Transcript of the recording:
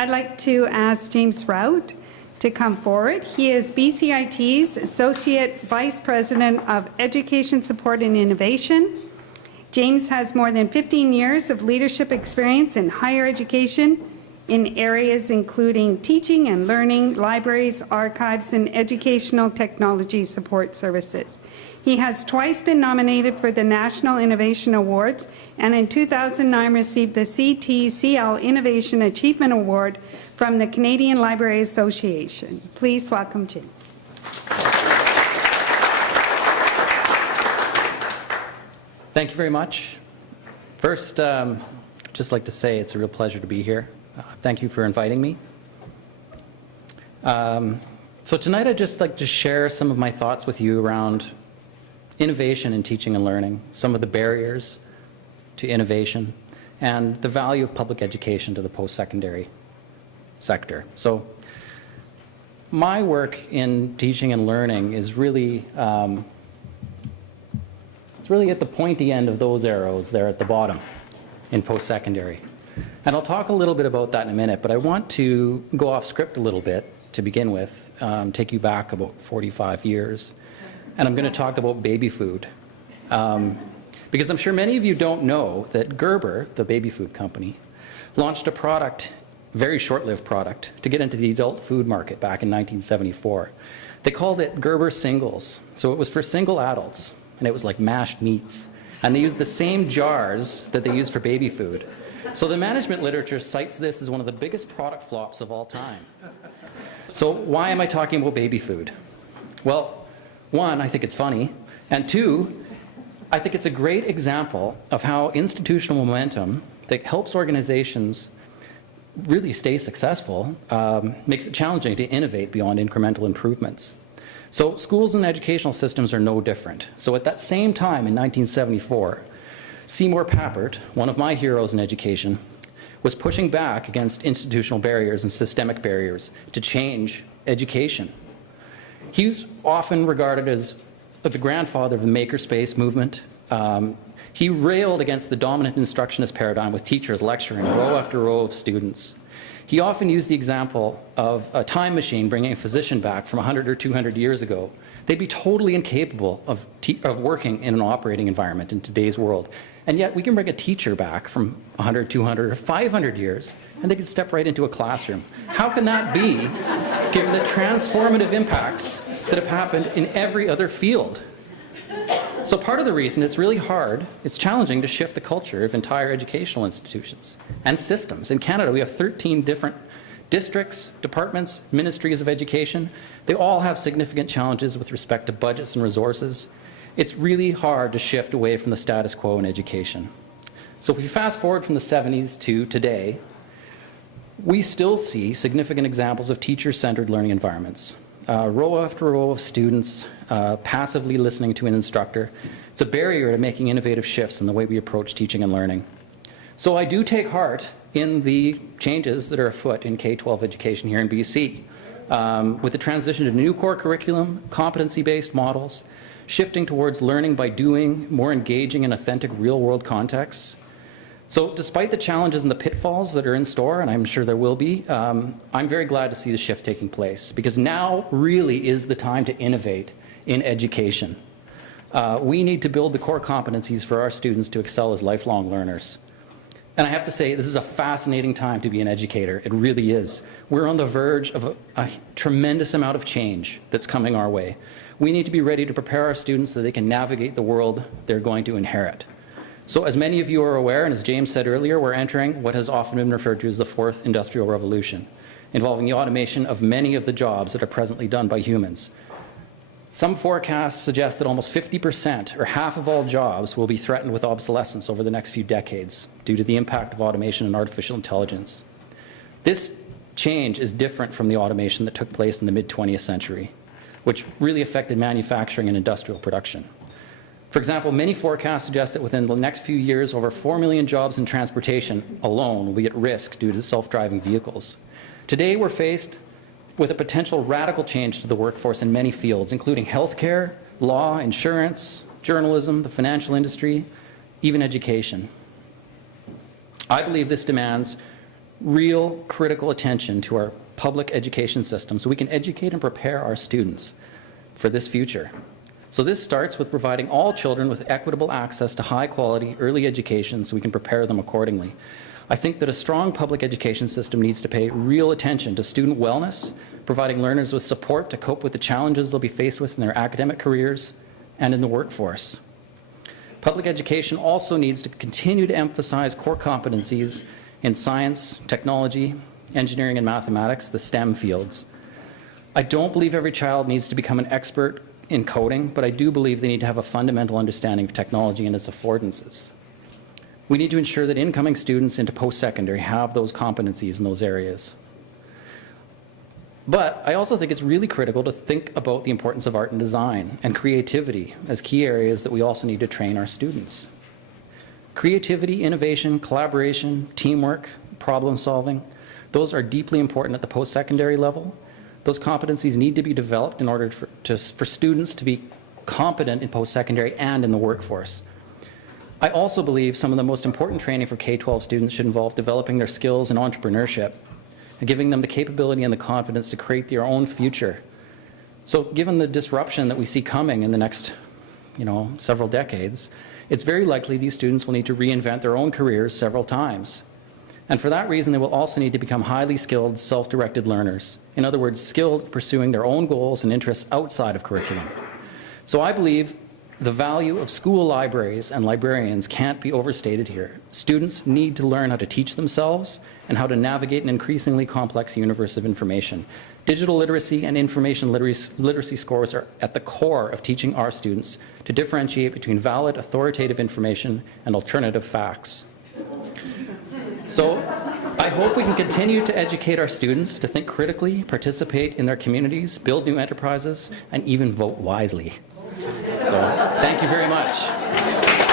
I'd like to ask James Rout to come forward. He is BCIT's Associate Vice President of Education Support and Innovation. James has more than 15 years of leadership experience in higher education in areas including teaching and learning, libraries, archives, and educational technology support services. He has twice been nominated for the National Innovation Awards, and in 2009 received the CTCL Innovation Achievement Award from the Canadian Library Association. Please welcome James. Thank you very much. First, I'd just like to say it's a real pleasure to be here. Thank you for inviting me. So tonight I'd just like to share some of my thoughts with you around innovation in teaching and learning, some of the barriers to innovation, and the value of public education to the post-secondary sector. So my work in teaching and learning is really, it's really at the pointy end of those arrows there at the bottom in post-secondary. And I'll talk a little bit about that in a minute, but I want to go off script a little bit to begin with, take you back about 45 years. And I'm going to talk about baby food. Because I'm sure many of you don't know that Gerber, the baby food company, launched a product, very short-lived product, to get into the adult food market back in 1974. They called it Gerber Singles. So it was for single adults, and it was like mashed meats. And they used the same jars that they used for baby food. So the management literature cites this as one of the biggest product flops of all time. So why am I talking about baby food? Well, one, I think it's funny, and two, I think it's a great example of how institutional momentum that helps organizations really stay successful makes it challenging to innovate beyond incremental improvements. So schools and educational systems are no different. So at that same time in 1974, Seymour Papert, one of my heroes in education, was pushing back against institutional barriers and systemic barriers to change education. He's often regarded as the grandfather of the makerspace movement. He railed against the dominant instructionist paradigm with teachers lecturing row after row of students. He often used the example of a time machine bringing a physician back from 100 or 200 years ago. They'd be totally incapable of working in an operating environment in today's world. And yet we can bring a teacher back from 100, 200, or 500 years, and they can step right into a classroom. How can that be, given the transformative impacts that have happened in every other field? So part of the reason it's really hard, it's challenging to shift the culture of entire educational institutions and systems. In Canada, we have 13 different districts, departments, ministries of education. They all have significant challenges with respect to budgets and resources. It's really hard to shift away from the status quo in education. So if we fast forward from the 70s to today, we still see significant examples of teacher-centered learning environments. Row after row of students passively listening to an instructor. It's a barrier to making innovative shifts in the way we approach teaching and learning. So I do take heart in the changes that are afoot in K-12 education here in BC. With the transition to new core curriculum, competency-based models, shifting towards learning by doing, more engaging and authentic real-world contexts. So despite the challenges and the pitfalls that are in store, and I'm sure there will be, I'm very glad to see the shift taking place, because now really is the time to innovate in education. We need to build the core competencies for our students to excel as lifelong learners. And I have to say, this is a fascinating time to be an educator. It really is. We're on the verge of a tremendous amount of change that's coming our way. We need to be ready to prepare our students so they can navigate the world they're going to inherit. So as many of you are aware, and as James said earlier, we're entering what has often been referred to as the fourth industrial revolution, involving the automation of many of the jobs that are presently done by humans. Some forecasts suggest that almost 50%, or half of all jobs, will be threatened with obsolescence over the next few decades due to the impact of automation and artificial intelligence. This change is different from the automation that took place in the mid-20th century, which really affected manufacturing and industrial production. For example, many forecasts suggest that within the next few years, over 4 million jobs in transportation alone will be at risk due to self-driving vehicles. Today, we're faced with a potential radical change to the workforce in many fields, including healthcare, law, insurance, journalism, the financial industry, even education. I believe this demands real critical attention to our public education system so we can educate and prepare our students for this future. So this starts with providing all children with equitable access to high-quality early education so we can prepare them accordingly. I think that a strong public education system needs to pay real attention to student wellness, providing learners with support to cope with the challenges they'll be faced with in their academic careers and in the workforce. Public education also needs to continue to emphasize core competencies in science, technology, engineering, and mathematics, the STEM fields. I don't believe every child needs to become an expert in coding, but I do believe they need to have a fundamental understanding of technology and its affordances. We need to ensure that incoming students into post-secondary have those competencies in those areas. But I also think it's really critical to think about the importance of art and design and creativity as key areas that we also need to train our students. Creativity, innovation, collaboration, teamwork, problem solving, those are deeply important at the post-secondary level. Those competencies need to be developed in order for students to be competent in post-secondary and in the workforce. I also believe some of the most important training for K-12 students should involve developing their skills in entrepreneurship and giving them the capability and the confidence to create their own future. So given the disruption that we see coming in the next, several decades, it's very likely these students will need to reinvent their own careers several times. And for that reason, they will also need to become highly skilled, self-directed learners. In other words, skilled pursuing their own goals and interests outside of curriculum. So I believe the value of school libraries and librarians can't be overstated here. Students need to learn how to teach themselves and how to navigate an increasingly complex universe of information. Digital literacy and information literacy scores are at the core of teaching our students to differentiate between valid, authoritative information and alternative facts. So I hope we can continue to educate our students to think critically, participate in their communities, build new enterprises, and even vote wisely. So thank you very much.